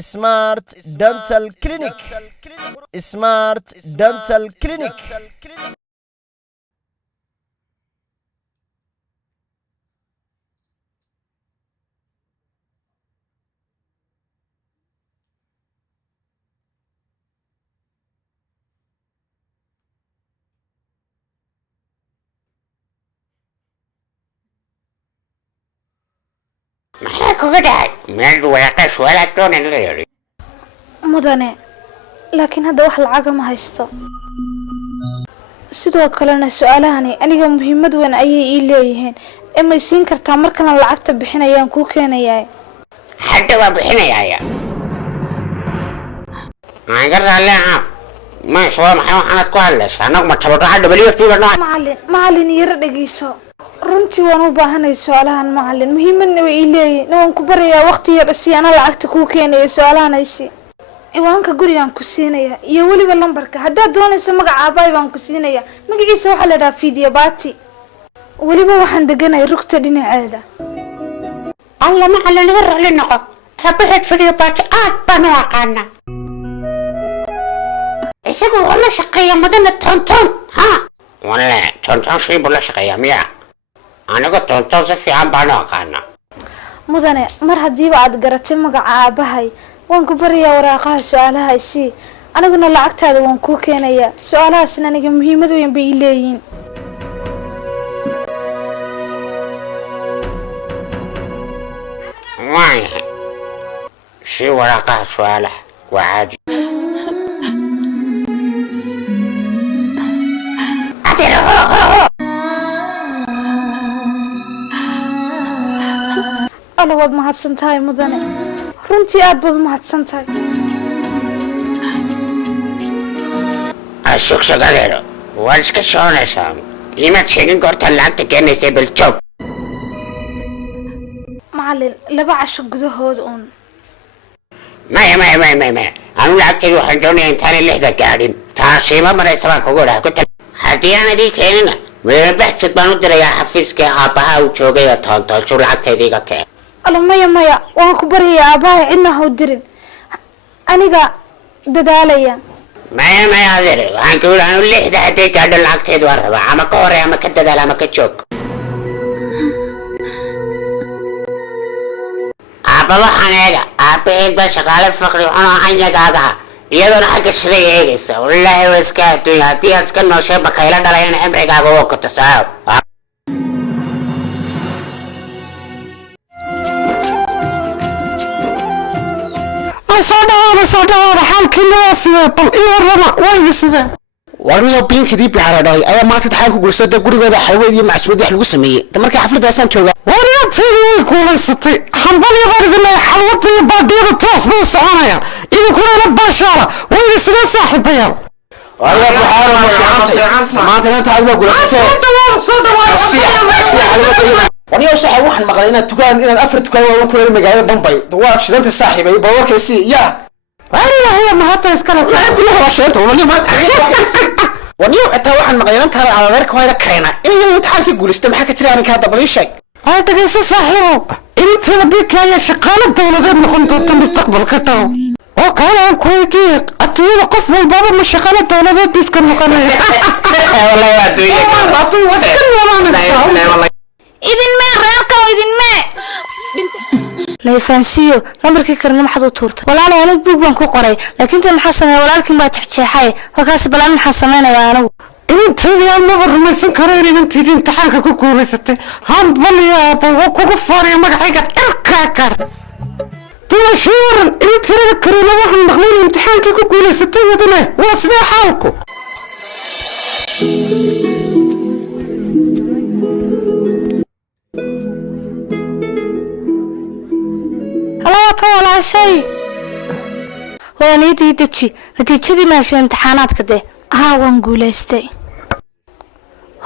سمارت دنتال كلينيك. سمارت دنتال كلينيك. maxaa kuga dhacay meel weeqa su'aalaad doonan la yiri mudane laakiin hadda wax lacag ma haysto sidoo kalena su'aalahani aniga muhiimad weyn ayay ii leeyihiin ma siin kartaa markaan lacagta bixinayaan ku keenayaa hadda waa bixinayaa aan garaalaa ma soo maxay waxaad ku hadlaysaa anag ma tabato hadda baliyo fiibar noo macallin yar dhageyso runtii waan u baahanahay su'aalahan macallin muhiimadna way ii leeyihiin waan ku barayaa waqti yar si aan lacagta ku keenayo su'aalahanaysi ciwaanka gurigaan ku siinaya iyo waliba lambarka haddaad doonayso magaca aabbahay baan ku siinaya magaciisa waxaa la dhahaa Fidiya Baati waliba waxaan deganahay rugta dhinaceeda alla macallin naga raalli noqo habahad Fidiya Baati aad baan u aqaana isagu wala shaqeeya madana tonton ha wala tonton shay bula shaqeeya miya anaga tonton si fiican baan u aqaana mudane mar hadiiba aad garatay magaca aabbahay waan ku barayaa waraaqaha su'aalahaasi aniguna lacagtaada waan ku keenayaa su'aalahaasna aniga muhiimad weyn bay leeyihiin waaye si waraaqaha su'aalaha waa caadi alla waad mahadsantahay mudane runtii aad baad mahadsantahay ashuk shaqadeero waan iska soconaysaa imaad sheegin goorta lacagta keenaysa baljoog macallin laba casho gudahood uun maya anu lacagtaydu waxaan doonayaa intaanay 6 gaadhin taasiima maraysa baan kugu dhaha ku tal haddii aan idii keenina meelbaxsad baan u dirayaa xafiiska aabbaha uu joogay oo toontoonsuu lacagtayda iga keen alla maya waan ku barayaa aabbahay cidna ha u dirin aniga dadaalaya maya adeer waxaan ku yidhi anu 6 hadday gaadho lacagtaydu waan rabaa ama ka hore ama ka dadaal ama ka joog aabba waxaan eega aabbaheed baa shaqaale faqri xun oo anyagaagaha iyadoona xagga shiday eegaysa wallaahi waa iska adduunya haddii aad iska nooshay bakayla dhalayana cimrigaaga waa ku tasaayo soo dhawaada xaalkiina waa sidee bal ii warrama wayga sidee warniyo biinkadii bixara dhalay ayaa maanta taxaan ku guursada gurigooda xalweed iyo macsuud wax lagu sameeyey markii xafladaasaan joogaa wariyadteedu way kuulaysatay xambaliya baan idin leeyahay xalwada iyo baadhiyada toos bay u soconayaan idinkuna ila baashaala wayga sidee saaxiibayaal maanta inanta aad baa guulaysatay soo dhawaada warniyo saaxiib waxaan maqlay inaad 4 dukaan waaweyn ku leedahay magaalada Bombay waa shidanta saaxiibay bawarkaysi yaa والله ما هذا يسكن صعب له وشنت والله ما ونيو حتى واحد مقيلان ترى على غيرك وهذا كرينا إني متحرك يقول استمحك ترى أنا كهذا بليشك هذا قصة صحيح أنت بيك يا شقالة الدولة ذي كنت مستقبل كتاو وكان كويتي أتوي وقف الباب من شقالة الدولة ذي بيسكن مقنع والله يا أتوي أتوي والله إذن ما رأيك وإذن ما لا يفانسيو نمركي كرنا محدو تورته ولا أنا بوق بنكو قري لكن أنت محسنة ولكن ما تحكي فكاس بلان محسنين يا أنا أنت يا مغر ما سنكرين أنت دي امتحانك كوكولي ستة هم بلي يا أبو كوكفار يا مقحيقة إركاكر تلا شورا أنت تذكرين واحد مغلين امتحانك كوكولي ستة يا دمي واسدي حالكو ولا شيء هو نيتي تجي نتيجتي ماشي امتحانات كده ها ونقول استي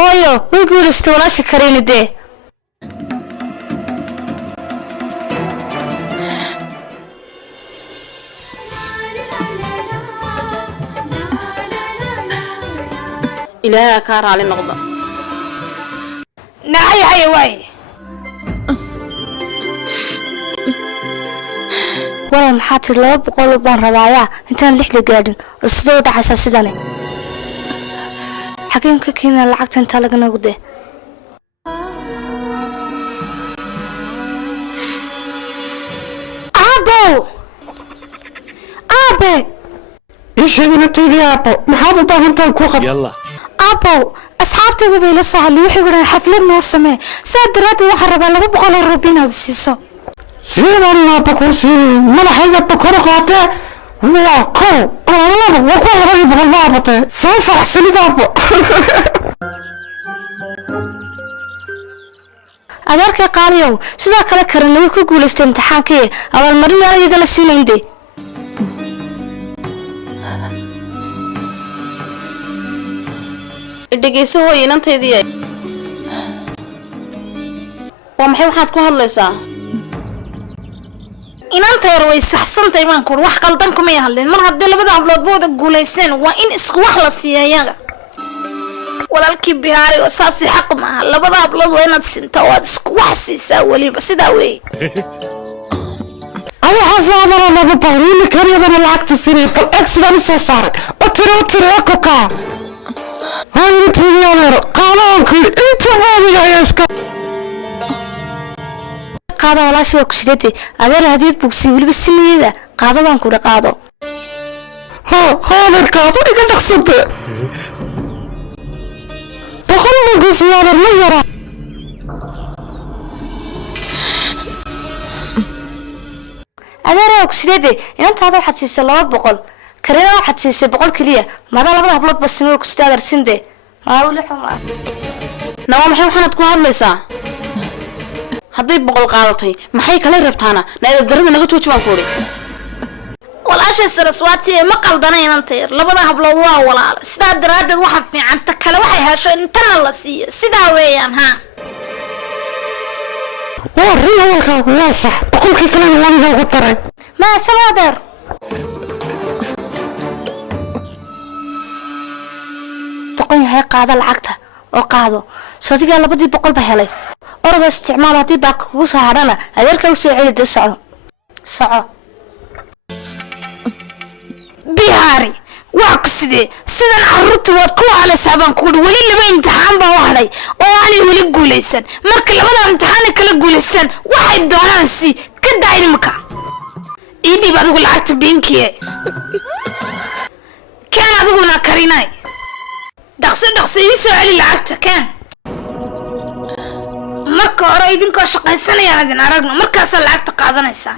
هويو ويقول استي ولا شكرين ده إلهي كار على النقطة نعي حيواني ولا محاتي لو بقول بان ربايا انتان لحد قاعدين الصدور دعسا سيداني حقين كينا لعقت انت لقنا قده ابو ابي ايش هذي نبتدي يا ابو محاضر باهنتان كوخب يلا ابو اصحابتي ذي لا سو هلي وحي ورا حفله نو سمي سادرادي waxa raba 200 rubiin aad siiso سيدان لا بكون سيدي ما حاجه بكره قاطع لا كو الله وكل رجل بغلبه سوف احسن ذا ابو adeerkay qaaliyow sidoo kale karin way ku guuleystay imtixaankii awal marin meelaha la siinayay dhageyso hooyinanteedii waa maxay waxaad ku hadlaysaa inanteer way saxsantay maan ku wax qaldan kuma yahalin mar haddii labada hablood booda guuleysteen waa in isku wax la siiyayaga walaalkii bihaari oo saasi xaq ma aha labada hablood waa inaad sinta oo aad isku wax siisaa waliba sidaa weey أنا حاسة أنا ما بقولي لك أنا أنا لعبت سنة بالعكس أنا صار أترى أكوكا هاي تري أنا قالوا كل أنت ما يا إسكا قاعدة ولا شيء كشدتي أنا هديت بوكسي ولا بالسنة ذا قاعدة بانكورة قاعدة ها القاعدة اللي كنت خسرت بقول ما قصي أنا ما يرى أنا أكسيدي إن أنت هذا واحد سيسي لما بقول كرينا واحد سيسي بقول كلية ما ده لبنا هبلط بس مو أكسيدي هذا رسندي ما أقول لحوم نوع maxay waxaad ku hadlaysaa haddii boqol qaadatay maxay kala rabtaana naadab darada naga jooji baan ku ori walaashay saraswaati ma qaldanay inanteer labada hablood waa walaal sidaa daraadeed waxa fiican ta kale waxay hesho intana la siiyo sidaa weeyaan ha والريال كان صح بقول كي كلام وانا قطري ما سنادر تقول هاي قاعدة العقدة وقاعدة صديقي أنا بدي بقول بهالي أرد استعمال هذه باقي كوسها هرانا أذكر وسعيد الدسعة سعة بيهاري واقصدي سيدان عرضت وادكو على سابان كود ولي لبا امتحان با وحدي oo ani wali guuleysan marka labada imtixaan kala guuleysan waxay doonaan si ka daayay marka idii baad ugu lacagta binkiye kan aduguna karinay dhaqso ii soo celi lacagta kan marka hore idinkoo shaqaysanayaan adin aragno markaas lacagta qaadanaysaa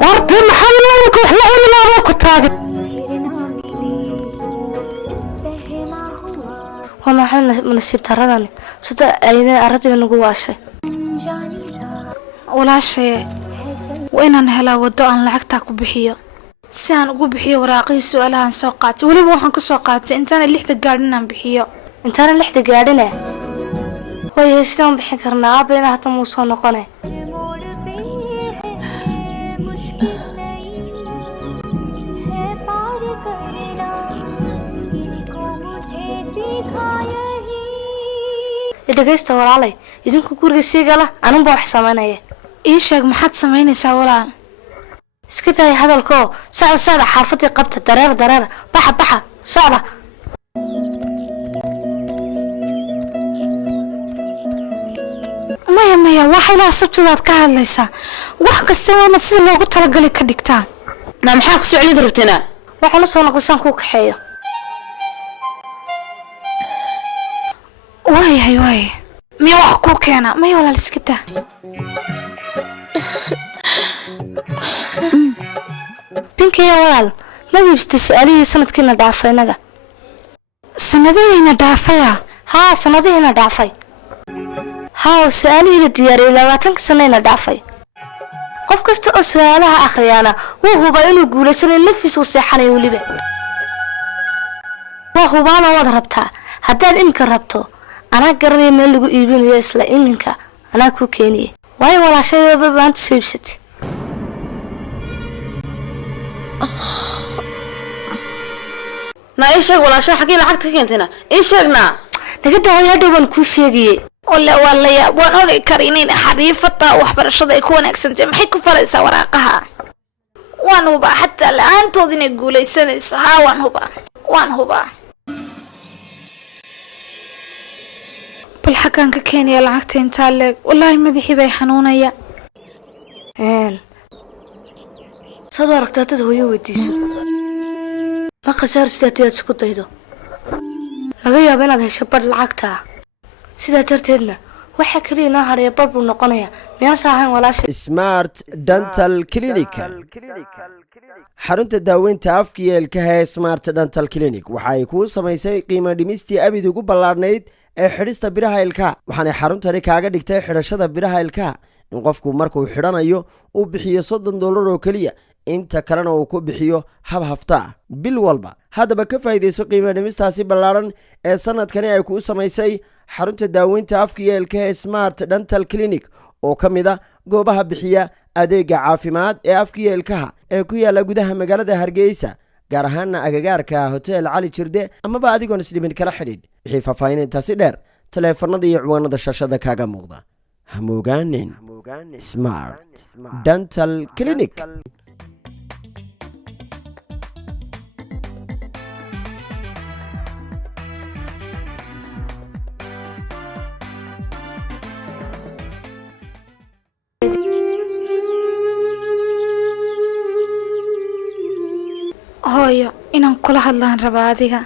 ورد محل وينك وحلا ولا لا كنت وما حنا منسيب تردني صدق أينا أردت من جواشة ولا شيء وإن هلا ودان لعقتك بحية سان بحية وراقي سؤالها عن سوقات ولا بوحن كسوقات أنت أنا اللي احتجارنا بحية أنت أنا اللي احتجارنا وهي سلام بحكرنا بينا حتى موصل نقنة dhageysta walaalay idinku guriga sigala anun baa wax sameynaya ii sheeg maxaad sameynaysaa walaal iska tahay hadalko socda xaafadii qabta dareer baxa socda maya waxa ila sabtadaad ka hadlaysaa wax kasta waa si loogu talagalay ka dhigtaan na maxaa ku soclid rabtana waxa la soo noqdaan ku kaxeeyo واي مي وحكو كينا مي ولا لسكتا بينك يا ولال ما جبت سؤالي سنة كنا دافع نجا سنة دافع ها سنة دافع ها سؤالي الدياري لواتنك سنة دافع قف كست سؤالها أخريانا وهو بينو يقول سنة نفس وصحنا يولي به وهو بانا وضربتها هدان إمك ربطه anaa garanaya meel lagu iibinayo isla iminka anaa ku keeniyay waayo walaashayba maanta soo iibsatay na ii sheeg walaasha xagee lacagta ka keentayna ii sheegna naga daawayaa dhow baan kuu sheegayay ole waa la yaab waan oday kara inayna xariifata waxbarashada ay ku wanaagsantahay maxay ku faraysaa waraaqaha waan hubaa xataa la-aantood inay guulaysanayso haa waan hubaa bal xaggaan ka keenaya lacagta intaa leeg wallaahi madaxii bay xanuunaya saad u aragtaa dad hooyo weydiiso ma khasaar sidaad isku daydo laga yaabo inaad hesho badh lacagta sidaa darteedna waxa kaliya noo hadhaya badh buu noqonayaa miyaan saahayn walaasha smart dental clinic xarunta daaweynta afka iyo ilkaha ee smart dental clinic waxa ay kuu samaysay qiimo dhimistii abid ugu ballaadhnayd ee xidhista biraha ilkaha waxaanay xaruntani kaaga dhigtay xidhashada biraha ilkaha in qofku markuu xidhanayo uu bixiyo $30 oo keliya inta kalena uu ku bixiyo hab hafta bil walba haddaba ka faa'iidayso qiimo dhimistaasi ballaadhan ee sanadkani ay kuu samaysay xarunta daaweynta afka iyo ilkaha ee smart dental clinic oo ka mid ah goobaha bixiya adeega caafimaad ee afka iyo ilkaha ee ku yaala gudaha magaalada Hargeysa gaar ahaana agagaarka hotel Cali Jirde amaba adigoon isdhimin kala xidhiidh wixii faahfaahintaasi dheer taleefanada iyo ciwaanada shaashada kaaga muuqda hamogaanin smart dental clinic hooyo inaan kula hadlaan rabaa adiga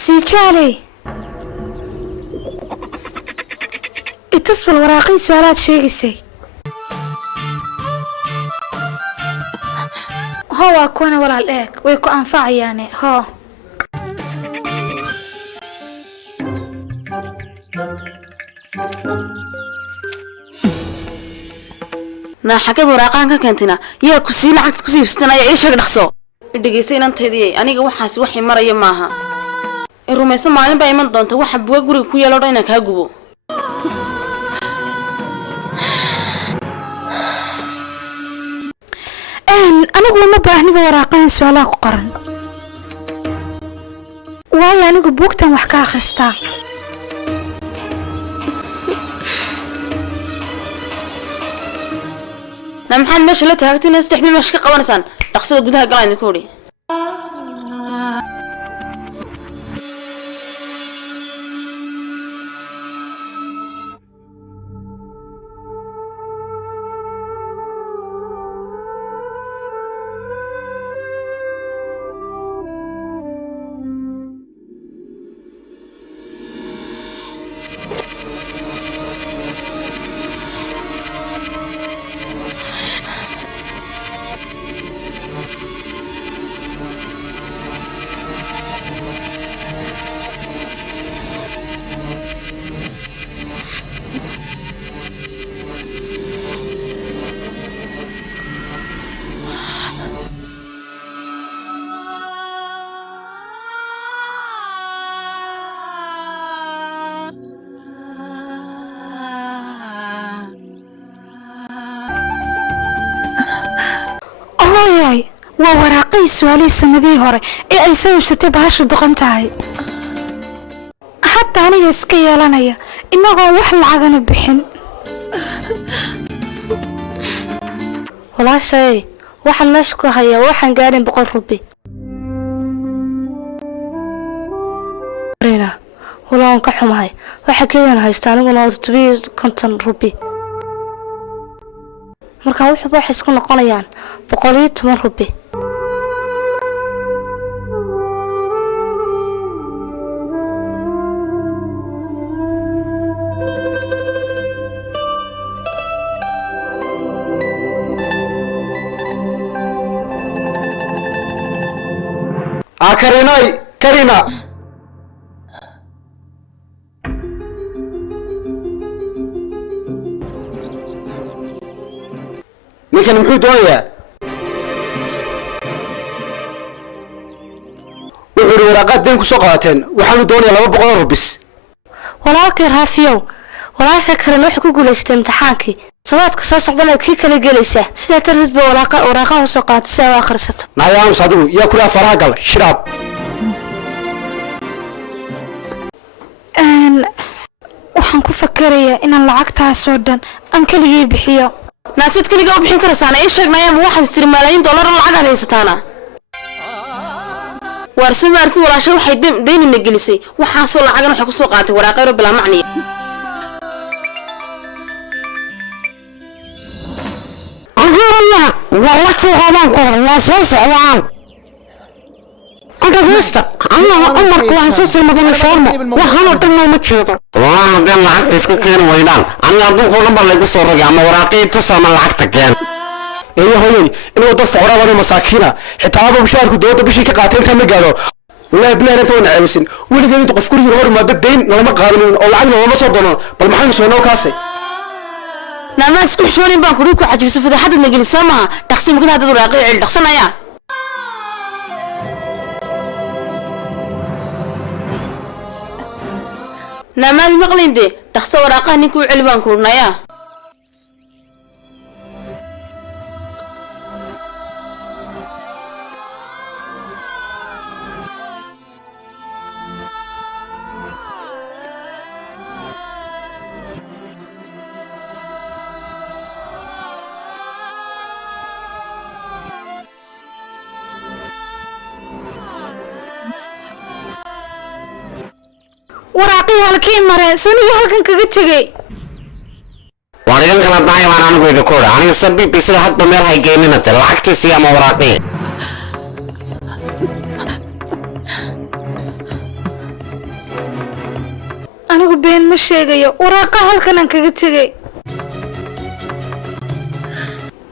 sii jaalay itus bal waraaqii su'aalaad sheegaysay hoo waa kuwana walaal eeg way ku anfacayaane hoo na xagad waraaqaan ka keentayna yaa ku sii lacagta ku siibsatan ayaa ii sheeg dhaqso dhageysa inantaydii aniga waxaas waxay maraya maaha rumayso maalin baa iman doonta waxa buga guriga ku yeelo dhan inaan kaa gubo anigu ma baahniba waraaqahan su'aalaha ku qoran waayo anigu buugtan wax ka akhristaa na maxaad meesha la taagtay inaad saddexdii meesha ka qabanaysaan dhaqsada gudaha galaan idinku odhi waa waraaqii su'aalihii sanadihii hore ee ay soo iibsatay bahasha doqon tahay hatta aniga iska yeelanaya inagoo wax lacagana bixin walaashay waxaan meesha ku hayaa waxaan gaadhin $100 walaan ka xumahay waxa keenan haysta aniguna $750 marka wuxuu wax isku noqonayaan $110 Karina ninkan muxuu doonayaa wuxuu waraaqad deen ku soo qaateen waxaanu doonayaa $200 bis walaalkay raafiyow walaasha kalena waxay ku guulaysatay imtixaankii sabaadka soo socdana kii kala gelaysaa sidaa darteed ba waraaqaha soo qaatay si ay u akhrisato nayaam sadigu yaa kula faraha gal shiraab waxaan ku fakarayaa inaan lacagtaas oo dhan aan kaligii bixiyo naasid kaliga u bixin karaysaana ii sheegnaya ma waxaad tiri malaayiin dollar lacag haysataana warsi maarti walaashay waxay deynina gelisay waxaasoo lacagan waxay ku soo qaatay waraaqayro bilaa macniya والله هذا كله لا سوس عوام أنت فيستا أنا أمرك وحسوس المدن شرمه وحنا قلنا متشيطة والله ده العقد في كين ويدان أنا أدوخ ولما اللي قصر رجع مراقي تصام العقد كين إيه هوي إنه ضف عرا ولا مساكينة حتى أبو بشارك دوت بشي كقاتين كم قالوا والله بلا أنت ونعمسين واللي قال أنت قف كل يوم ما الدين لما قارنين أو العقد وما صدقنا بل محل سوينا وكاسي نعم سكشونين بانكو روكو عجب سفد حد نجلي سما تقسيم كده هذا وراقي عل دخسنا يا نعم هذه مقلين دي دخس وراقه نيكو عل بانكو نيا waraaqii halkii mareen suniga halkan kaga tagay واريان كلا طاي وانا نقول دكتور أنا سبي بيصير حد بمير هاي جيمنا تلاقتي سيا موراقي anigu been ma sheegayo waraaqa halkan aan kaga tagay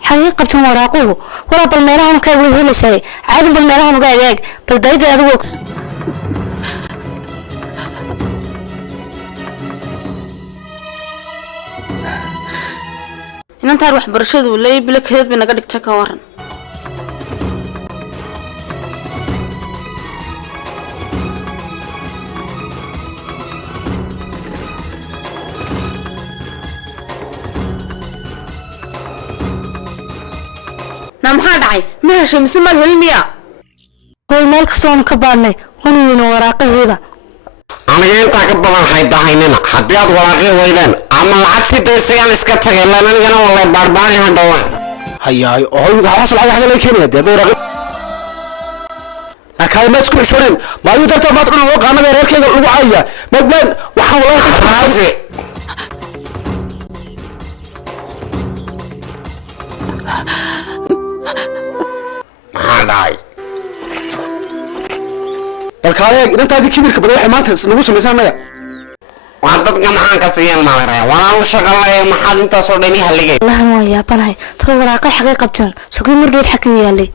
xaqiiqatan waraaquhu wara bal meelahan ka wehelisay caadi bal meelahan uga eeg bal dayda adigu إن أنت أروح برشاد ولا يبلك هذا بنقدك تكورن نعم حادعي ماشي مسمى الهلمية هاي مالك صوم كبارني ونوين وراقي هيبة أنا جاي تاكبر الحيطة هيننا حتى أدوراقي ويدان أما العكتي تيسيان اسكتك إلا ننجنا والله بارباني هندوان هيا هو حصل على حاجة لكن يا دورة أكاي ما سكون شورين ما يقدر تبغى تقول وقع أنا غير كذا الوعية ما بين وحاول راسي هذاي الكاريك أنت هذه كبير كبر واحد ما تنس نقول مثلا وعندك كم حاجة كسيان ما غيره ولا وش شغلة ما حد أنت صدقني هاللي الله ما يا بناي ترى وراقي حقيقة بتن سكون مردود حكي يالي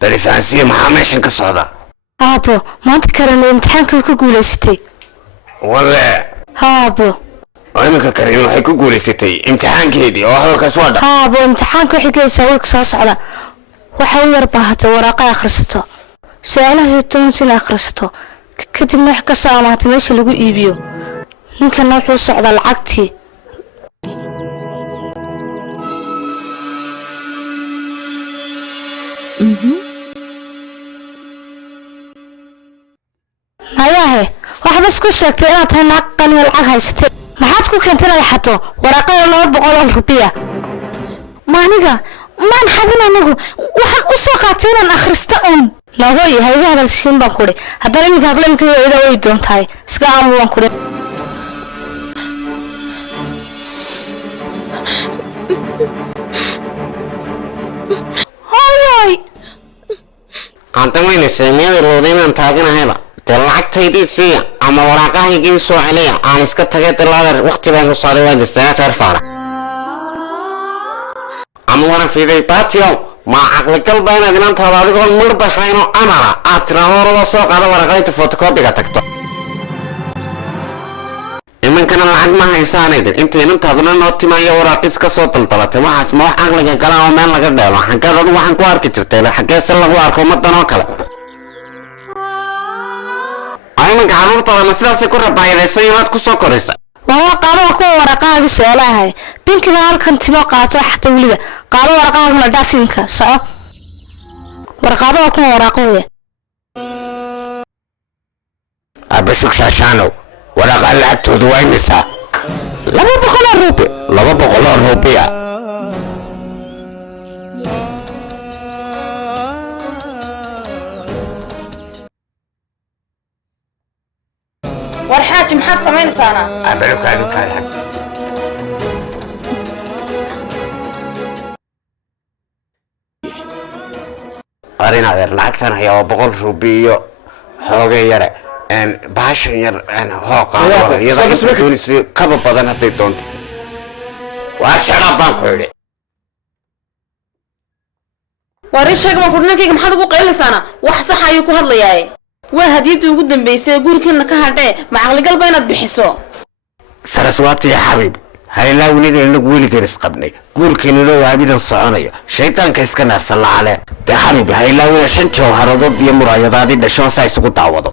تلفاسية محامشين كصعدة هابو ما أنت كرنا امتحان كيف قولستي ولا هابو أنا كريم وحي كقولي ستي امتحان كيدي أو كسوادة هابو امتحان كيف يسوي قصاص على وحاول يربحته وراقي أخرسته سؤاله 60 سنة أخرسته كتب نحكي سامات ماشي لقو إيبيو ممكن نوحي الصعدة العقتي هياهي waxba isku sheegtay inaad tahay naag qani lacag haysatay maxaad ku keentay inaad xato waraaqada 200 rupiya maaniga maan xadin anigu waxaan u soo qaatay inaan akhristo lago yahay hadal shin baan kuri haddana iminka hablamka iyada way doontahay iska aamu baan kuri hoy أنت وين السمية الروضين أنت هاجنا هذا تلعت هيدي سيا أما وراقها يجين سو عليها أنا سكت جت اللادر وقت بين الصاري وين الساعة ترفعها أما وانا في ذي باتيوم ما عقل كل بين أجنان تهذا يقول مربى خاينو أمرا أترى هو سوق هذا ورقة فوتوكوبي كتكتو إما idinkana lacag ma haysaanaydin intaaduna noo timayo waraaqis ka soo daldalatay waxaas ma wax caqliga gala oo meel laga dheelo xaggeed adu waxaan ku arki jirtay xaggee se lagu arko ummadan oo kale imanka carruurtaadana sidaasay ku rabaayadaysan inaad ku soo koraysa waa qaado kuwa waraqaaga su'aalahay binkina halkan timo qaato xataa waliba qaado waraqaaguna dhaafinka soco warqaado kuwa waraqooya abashuk shaashano waraqa lacagtoodu waa imisa 200 ruubi 200 ruubiya warxaaji maxaad samaynaysaana abalukaadu kaada arin adeer lacagtan ayaa 100 ruubi iyo xoogay yare bahashan yar hoo qaado iyadoo doonaysa kaba badan hadday doonto waa sharaab baan ku yidhi warin sheeg ma kudnankayga maxaad ugu qaylinaysaana wax sax ayuu ku hadlayaaye waa hadiyadii ugu dambaysay gurigeena ka hadhee macaqligal ba inaad bixiso saraswaati ya xabiib haylaawinina inagu weligeena isqabnay guurkeenuna waa abidan soconayo shaydaanka iska naarsan lacale dee xabiib haylaawina 5 jawharadood iyo muraayadaadii dhashoon saa isugu daawado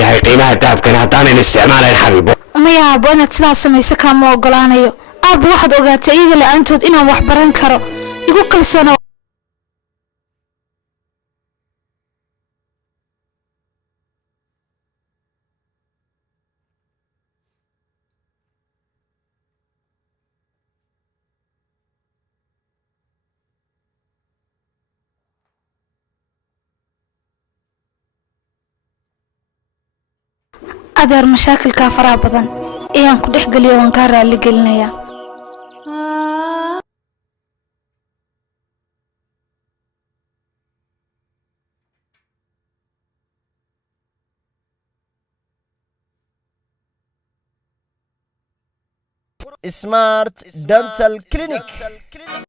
yahay qiimaha dahabkana haddaanan isticmaalayn xabiib maya aabbo inaad sidaas samayso kaama ogolaanayo aabbo waxaad ogaatay iyaga la-aantood inaan wax baran karo igu kalsoona adeer mashaakilka faraha badan ayaan ku dhex galiyo waan kaa raali gelinayaa Smart Dental Clinic